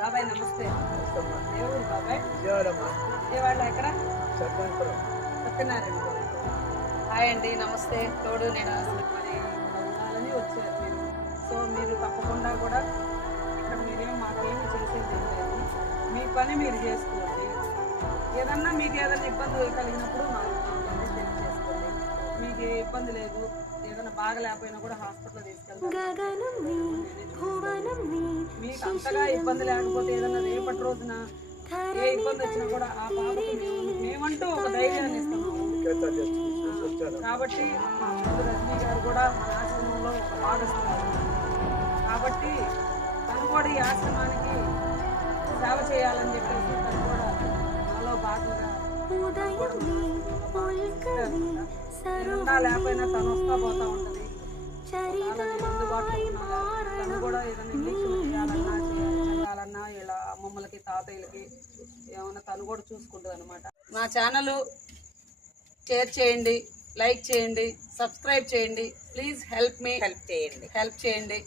బాబాయ్ నమస్తే. ఏ ఊరు బాబాయ్? విజయవాడమ్మా. విజయవాడలో ఎక్కడ? సత్యనారాయణ. సత్యనారాయణ. హాయ్ అండి, నమస్తే. తోడు నేను అసలు మరి ఉండాలని వచ్చారు మీరు. సో మీరు తప్పకుండా కూడా ఇక్కడ మాకేమి చేసేది ఏం లేదు. మీ పని మీరు చేసుకోండి. ఏదన్నా మీకు ఏదైనా ఇబ్బంది కలిగినప్పుడు నాకు తెలియజేసుకోండి. మీకు ఏ ఇబ్బంది లేదు, ఏదైనా బాగా లేకపోయినా కూడా హాస్పిటల్ తీసుకెళ్తాను. మీకు అంతగా ఇబ్బంది లేకపోతే ఏదైనా రేపటి రోజున ఏ ఇబ్బంది వచ్చినా కూడా ఆ బాబుకు మేమంటూ ఒక ధైర్యాన్ని ఇస్తున్నాము. కాబట్టి మా ఫ్రెండ్ రజనీ గారు కూడా మన ఆశ్రమంలో ఒక భాగస్తున్నారు. కాబట్టి తను కూడా ఈ ఆశ్రమానికి సేవ చేయాలని చెప్పేసి తను కూడా నాలో భాగంగా లేకపోయినా తను వస్తా పోతా ఉంటుంది. అందుబాటులో తను కూడా ఏదైనా ఇంజక్షన్ చేయాలన్నా చెందాలన్నా ఇలా అమ్మమ్మలకి తాతయ్యలకి ఏమన్నా తను కూడా చూసుకుంటుంది అనమాట. మా ఛానల్ షేర్ చేయండి, లైక్ చేయండి, సబ్స్క్రైబ్ చేయండి. ప్లీజ్ హెల్ప్ చేయండి.